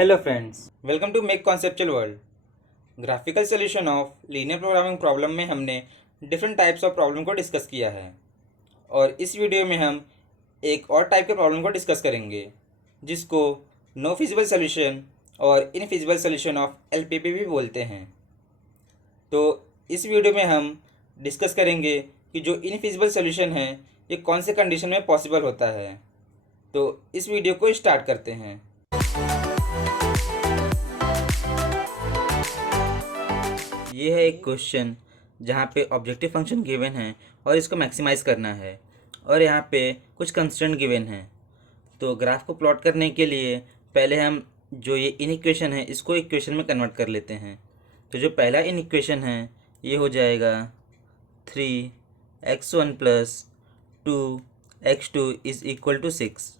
Hello friends, welcome to make conceptual world. Graphical solution of linear programming problem में हमने different types of problem को discuss किया है और इस वीडियो में हम एक और टाइप के प्रॉब्लम को डिस्कस करेंगे जिसको नो फिजिबल सॉल्यूशन और इनफिजिबल सॉल्यूशन ऑफ एलपीपी भी बोलते हैं। तो इस वीडियो में हम डिस्कस करेंगे कि जो इनफिजिबल सॉल्यूशन है ये कौन से कंडीशन में पॉसिबल होता है। तो इस वीडियो को स्टार्ट करते हैं। ये है एक क्वेश्चन जहाँ पे ऑब्जेक्टिव फंक्शन गिवन है और इसको मैक्सिमाइज़ करना है और यहाँ पे कुछ कंस्ट्रेंट गिवन है। तो ग्राफ को प्लॉट करने के लिए पहले हम जो ये इन इक्वेशन है इसको इक्वेशन में कन्वर्ट कर लेते हैं। तो जो पहला इन इक्वेशन है ये हो जाएगा 3x1 plus 2x2 is equal to 6।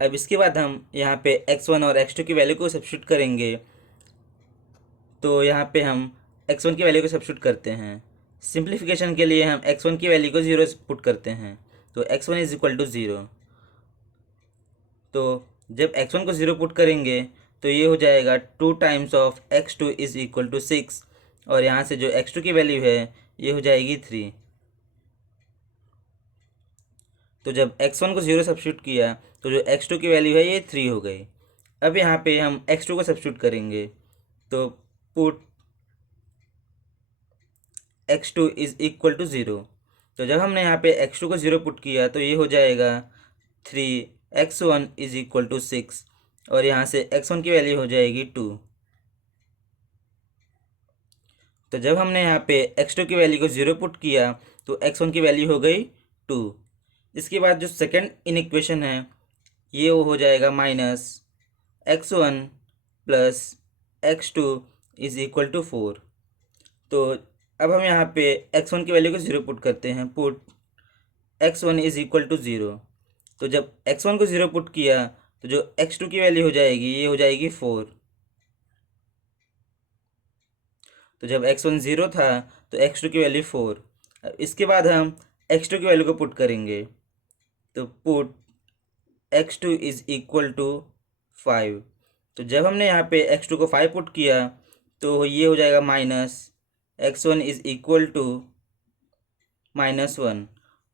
अब इसके बाद हम यहाँ पे x1 और x2 की वैल्यू को सब्स्टिट्यूट करेंगे। तो यहाँ पे हम x1 की वैल्यू को सब्स्टिट्यूट करते हैं। सिंप्लीफिकेशन के लिए हम x1 की वैल्यू को 0 पुट करते हैं। तो x1 इज़ इक्वल टू 0। तो जब x1 को 0 पुट करेंगे तो ये हो जाएगा 2 times of x2 is equal to 6 और यहाँ से जो x2 की वैल्यू है ये हो जाएगी 3। तो जब x1 को 0 सब्स्टिट्यूट किया तो जो x2 की वैल्यू है ये 3 हो गई। अब यहाँ पे हम x2 को सब्स्टिट्यूट करेंगे। तो put x2 is equal to 0। तो जब हमने यहाँ पे x2 को 0 पुट किया तो ये हो जाएगा 3x1 इज़ इक्वल टू 6 और यहाँ से x1 की वैल्यू हो जाएगी 2। तो जब हमने यहाँ पे x2 की वैल्यू को 0 पुट किया तो x1 की वैल्यू हो गई 2। इसके बाद जो सेकंड इनइक्वेशन है ये हो जाएगा -x1 plus x2 is equal to 4। तो अब हम यहाँ पे x1 की वैल्यू को 0 पुट करते हैं। Put x1 is equal to 0। तो जब x1 को 0 पुट किया तो जो x2 की वैल्यू हो जाएगी ये हो जाएगी 4। तो जब x1 0 था तो x2 की वैल्यू 4। अब इसके बाद हम x2 की वैल्यू को पुट करेंगे। तो put x2 is equal to 5। तो जब हमने यहाँ पे x2 को 5 पुट किया तो ये हो जाएगा -x1 इज़ इक्वल टू -1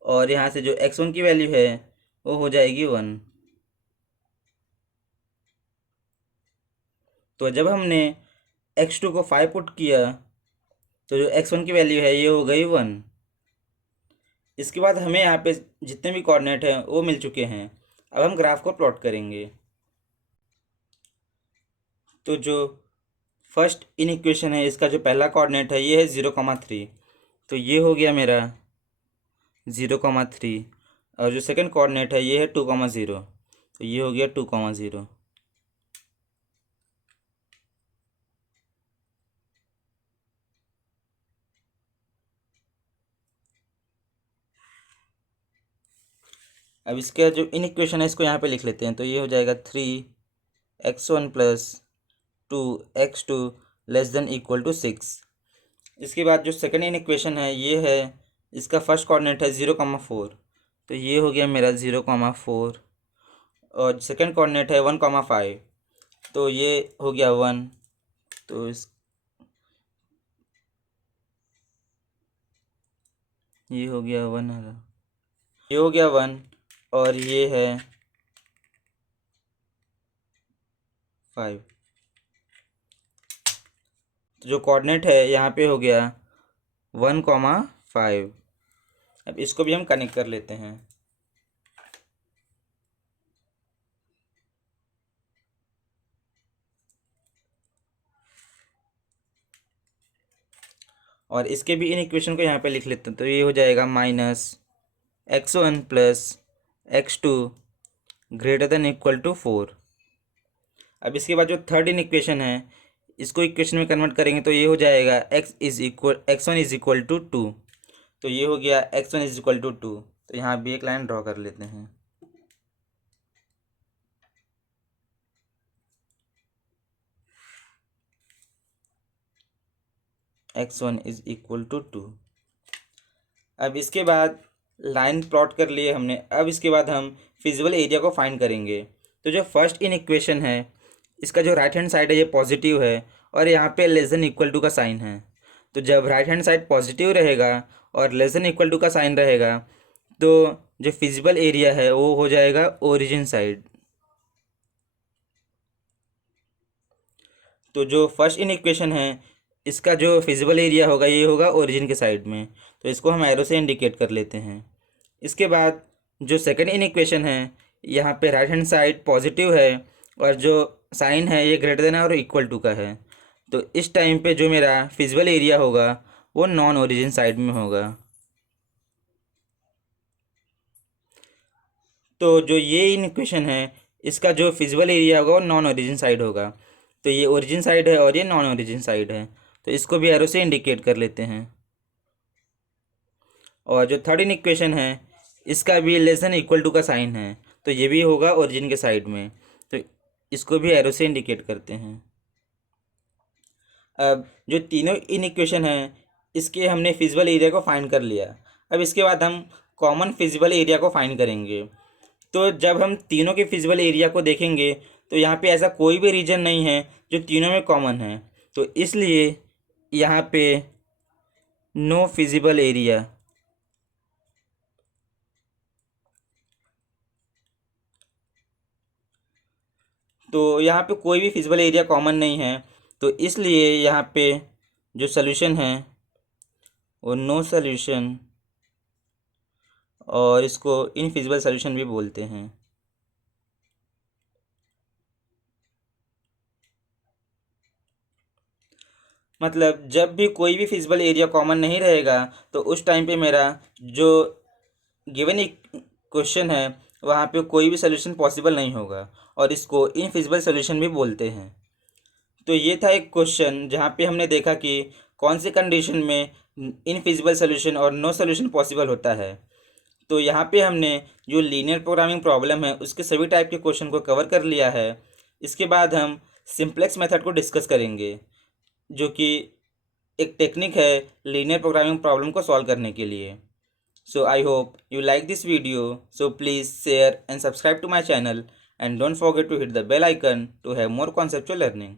और यहाँ से जो x1 की वैल्यू है वो हो जाएगी 1। तो जब हमने x2 को 5 पुट किया तो जो x1 की वैल्यू है ये हो गई 1। इसके बाद हमें यहाँ पे जितने भी कोऑर्डिनेट हैं वो मिल चुके हैं। अब हम ग्राफ को प्लॉट करेंगे। तो जो फर्स्ट इन इक्वेशन है इसका जो पहला कोऑर्डिनेट है ये है 0,3। तो ये हो गया मेरा 0,3 और जो सेकंड कोऑर्डिनेट है ये है 2,0। तो ये हो गया 2,0। अब इसका जो इन इक्वेशन है इसको यहाँ पे लिख लेते हैं। तो ये हो जाएगा 3x1 plus 2x2 less than equal to 6। इसके बाद जो सेकंड इन इक्वेशन है ये है इसका फर्स्ट कोऑर्डिनेट है 0,4। तो ये हो गया मेरा 0,4 और सेकंड कोऑर्डिनेट है 1,5। तो ये हो गया 1। तो ये हो गया 1 ये हो गया 1 और ये है 5। तो जो कोऑर्डिनेट है यहाँ पे हो गया 1,5। अब इसको भी हम कनेक्ट कर लेते हैं। और इसके भी इन इक्वेशन को यहाँ पे लिख लेते हैं। तो ये हो जाएगा -x1 plus x2 greater than equal to 4। अब इसके बाद जो थर्ड इन इक्वेशन है इसको इक्वेशन में कन्वर्ट करेंगे तो ये हो जाएगा x1 इज इक्वल टू 2। तो ये हो गया x1 इज इक्वल टू 2। तो यहाँ भी एक लाइन ड्रॉ कर लेते हैं। x1 is equal to 2। अब इसके बाद लाइन प्लॉट कर लिए हमने। अब इसके बाद हम फिजिबल एरिया को फाइंड करेंगे। तो जो फर्स्ट इन इक्वेशन है इसका जो राइट हैंड साइड है ये पॉजिटिव है और यहाँ पे लेस देन इक्वल टू का साइन है। तो जब राइट हैंड साइड पॉजिटिव रहेगा और लेस देन इक्वल टू का साइन रहेगा तो जो फिजिबल एरिया है वो हो जाएगा ओरिजिन साइड। तो जो फर्स्ट इन इक्वेशन है इसका जो फिजिबल एरिया होगा ये होगा ओरिजिन के साइड में, तो इसको हम एरो से इंडिकेट कर लेते हैं। इसके बाद जो सेकंड इन इक्वेशन है यहाँ पे राइट हैंड साइड पॉजिटिव है और जो साइन है ये ग्रेटर देन और इक्वल टू का है। तो इस टाइम पे जो मेरा फिजिबल एरिया होगा वो नॉन ओरिजिन साइड में होगा। तो जो ये इन इक्वेशन है इसका जो फिजिबल एरिया होगा वो नॉन ओरिजिन साइड होगा। तो ये ओरिजिन साइड है और ये नॉन ओरिजिन साइड है, तो इसको भी एरो से इंडिकेट कर लेते हैं। और जो थर्ड इन इक्वेशन है इसका भी लेस देन इक्वल टू का साइन है, तो ये भी होगा ओरिजिन के साइड में, तो इसको भी एरो से इंडिकेट करते हैं। अब जो तीनों इन इक्वेशन है इसके हमने फिजिबल एरिया को फाइंड कर लिया। अब इसके बाद हम कॉमन फिजिबल एरिया को फाइंड करेंगे। तो जब हम तीनों के फिजिबल एरिया को देखेंगे तो यहाँ पे ऐसा कोई भी रीजन नहीं है जो तीनों में कॉमन है, तो इसलिए यहाँ पे नो फिजिबल एरिया। तो यहाँ पे कोई भी फिजिबल एरिया कॉमन नहीं है, तो इसलिए यहाँ पे जो सॉल्यूशन है वो नो सॉल्यूशन, और इसको इनफिजिबल सॉल्यूशन भी बोलते हैं। मतलब जब भी कोई भी फिजिबल एरिया कॉमन नहीं रहेगा तो उस टाइम पे मेरा जो गिवन एक क्वेश्चन है वहाँ पे कोई भी सॉल्यूशन पॉसिबल नहीं होगा, और इसको इनफिजिबल सॉल्यूशन भी बोलते हैं। तो ये था एक क्वेश्चन जहाँ पे हमने देखा कि कौन से कंडीशन में इनफिजिबल सॉल्यूशन और नो सॉल्यूशन पॉसिबल होता है। तो यहाँ पे हमने जो लीनियर प्रोग्रामिंग प्रॉब्लम है उसके सभी टाइप के क्वेश्चन को कवर कर लिया है। इसके बाद हम सिंप्लेक्स मेथड को डिस्कस करेंगे, जो कि एक टेक्निक है लीनियर प्रोग्रामिंग प्रॉब्लम को सॉल्व करने के लिए। So I hope you like this video. So please share and subscribe to my channel, and don't forget to hit the bell icon to have more conceptual learning.